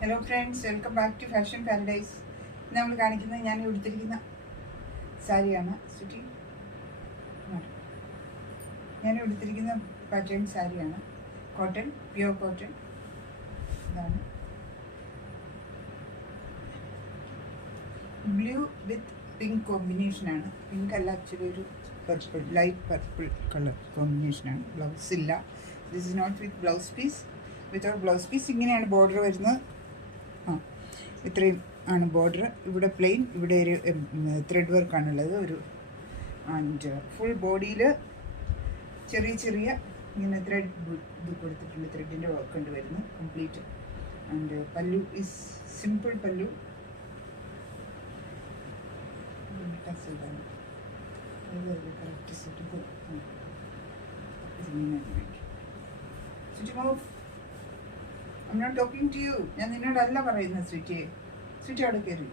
Hello friends, welcome back to fashion paradise. നമ്മൾ കാണിക്കുന്നത് ഞാൻ ഉടുത്തിരിക്കുന്ന സാരിയാണ്. സുറ്റി ഞാൻ ഉടുത്തിരിക്കുന്ന പാറ്റേൺ സാരിയാണ്. Cotton, pure cotton. ഇതാണ് ബ്ലൂ വിത്ത് പിങ്ക് കോമ്പിനേഷനാണ്. പിങ്ക് അല്ല, ആക്ച്വലി ഒരു പർപ്പിൾ, ലൈറ്റ് പർപ്പിൾ കളർ കോമ്പിനേഷനാണ്. ബ്ലൗസ് ഇല്ല. This is not with blouse piece. Without blouse piece ഇങ്ങനെയാണ് ബോർഡർ വരുന്നത്. ഇത്രയും ആണ് ബോർഡർ. ഇവിടെ പ്ലെയിൻ, ഇവിടെ ഒരു ത്രെഡ് വർക്കാണുള്ളത്. ഒരു ആൻഡ് ഫുൾ ബോഡിയിൽ ചെറിയ ചെറിയ ഇങ്ങനെ ത്രെഡ് ഇത് കൊടുത്തിട്ടുണ്ട്. ത്രെഡിൻ്റെ വർക്ക് ഉണ്ട് വരുന്നത് കംപ്ലീറ്റ്. ആൻഡ് പല്ലു ഈസ് സിമ്പിൾ പല്ലു. Correct set I'm not talking to you. ഞാൻ നിന്നോടല്ല പറയുന്നത് സ്വീറ്റിയെ. സ്വീറ്റി അവിടെ കയറി.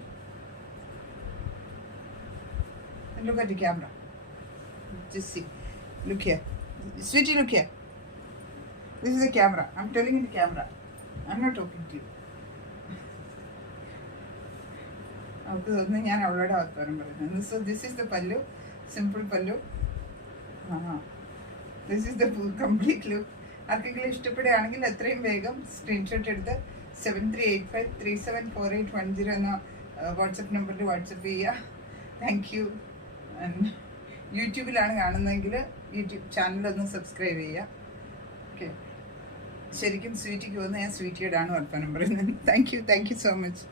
Look at the camera. Just see. Look here. Sweetie, look here. This is the camera. I'm telling you the camera. I'm not talking to you. അവൾക്ക് തോന്നുന്നു ഞാൻ അവളോട് വർത്തമാനം പറയുന്നത്. So this is the pallu. Simple pallu. This is the complete look. ആർക്കെങ്കിലും ഇഷ്ടപ്പെടുകയാണെങ്കിൽ എത്രയും വേഗം സ്ക്രീൻഷോട്ട് എടുത്ത് 7385374810 എന്ന വാട്സപ്പ് നമ്പറിൽ വാട്സപ്പ് ചെയ്യുക. Thank you. യൂട്യൂബിലാണ് കാണുന്നതെങ്കിൽ യൂട്യൂബ് ചാനലൊന്ന് സബ്സ്ക്രൈബ് ചെയ്യുക. ഓക്കെ, ശരിക്കും സ്വീറ്റിക്ക് വന്ന് ഞാൻ സ്വീറ്റിയോടാണ് വർത്തമാനം പറയുന്നത്. Thank you so much.